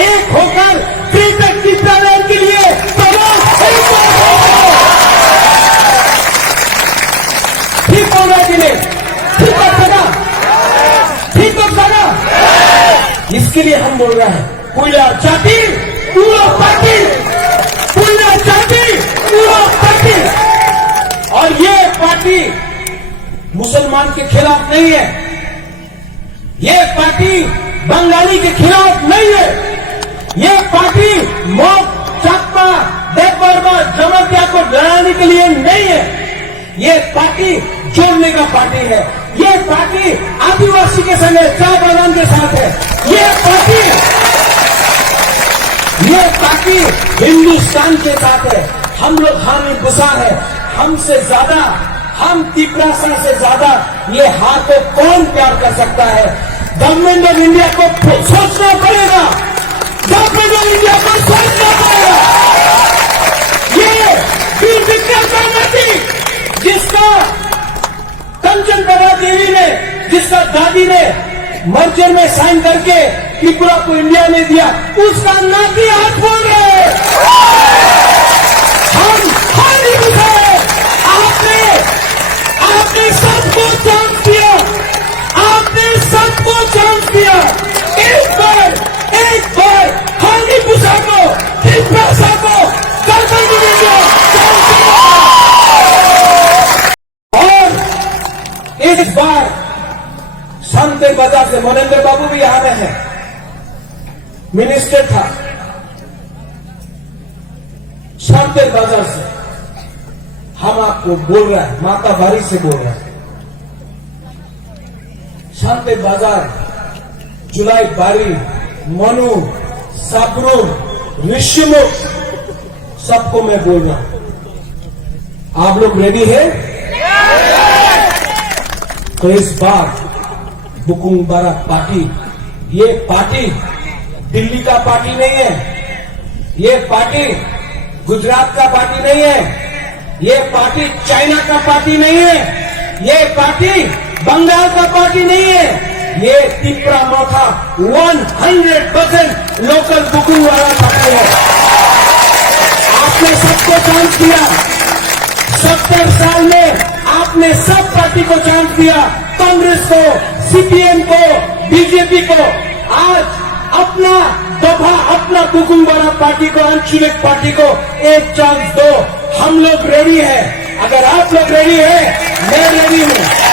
एक होकर फ्री तक चित्रालय के लिए ठीक हो रहा कि नहीं? ठीक हो सका? ठीक हो सका? इसके लिए हम बोल रहे हैं पूरा जाति पूरा पार्टी, पूरा जाति पूरा पार्टी। और ये पार्टी मुसलमान के खिलाफ नहीं है, ये पार्टी बंगाली के खिलाफ नहीं है, ये पार्टी मौत चाकपा देवबर्मा जमातिया को लड़ाने के लिए नहीं है, ये पार्टी जोड़ने का पार्टी है, ये पार्टी आदिवासी के संग चाय बागान के साथ है, ये पार्टी हिंदुस्तान के साथ है। हम लोग हामी गुसार है, हमसे ज्यादा, हम तिपरासा से ज्यादा ये हार को कौन प्यार कर सकता है? गवर्नमेंट ऑफ इंडिया को सोचना पड़ेगा, गवर्नमेंट ऑफ इंडिया को सोचना पड़ेगा। ये वीर विक्रम सावरकर जिसका कंचन प्रभा देवी ने, जिसका दादी ने मर्जर में साइन करके त्रिपुरा को इंडिया ने दिया, उसका नाती हाथ बोल रहे हैं। हम हानि बुझाए, आपने सबको चांस दिया, आपने सबको चांस दिया। एक बार हानि बुझा को, त्रिपुरा को कर्तव्य दीजिए। और इस बार शांति बाजार से मोनेंद्र बाबू भी यहां में है, मिनिस्टर था शांति बाजार से। हम आपको बोल रहे हैं, माता बारी से बोल रहे हैं, शांति बाजार, जुलाई बारी, मनु, साबरू, ऋषिमुख, सबको मैं बोल रहा हूं, आप लोग रेडी है? तो इस बार बुकुंग बारा पार्टी, ये पार्टी दिल्ली का पार्टी नहीं है, ये पार्टी गुजरात का पार्टी नहीं है, ये पार्टी चाइना का पार्टी नहीं है, ये पार्टी बंगाल का पार्टी नहीं है, ये त्रिपुरा मोथा 100% लोकल बुकिंग वाला पार्टी है। आपने सबको चांस दिया, 70 साल में आपने सब पार्टी को चांस दिया, कांग्रेस को, सीपीएम को, बीजेपी को। आज अपना दफा, अपना बुकुंग वाला पार्टी को, आंचलिक पार्टी को एक चांस दो। हम लोग रेडी है, अगर आप लोग रेडी है, मैं रेडी हूं।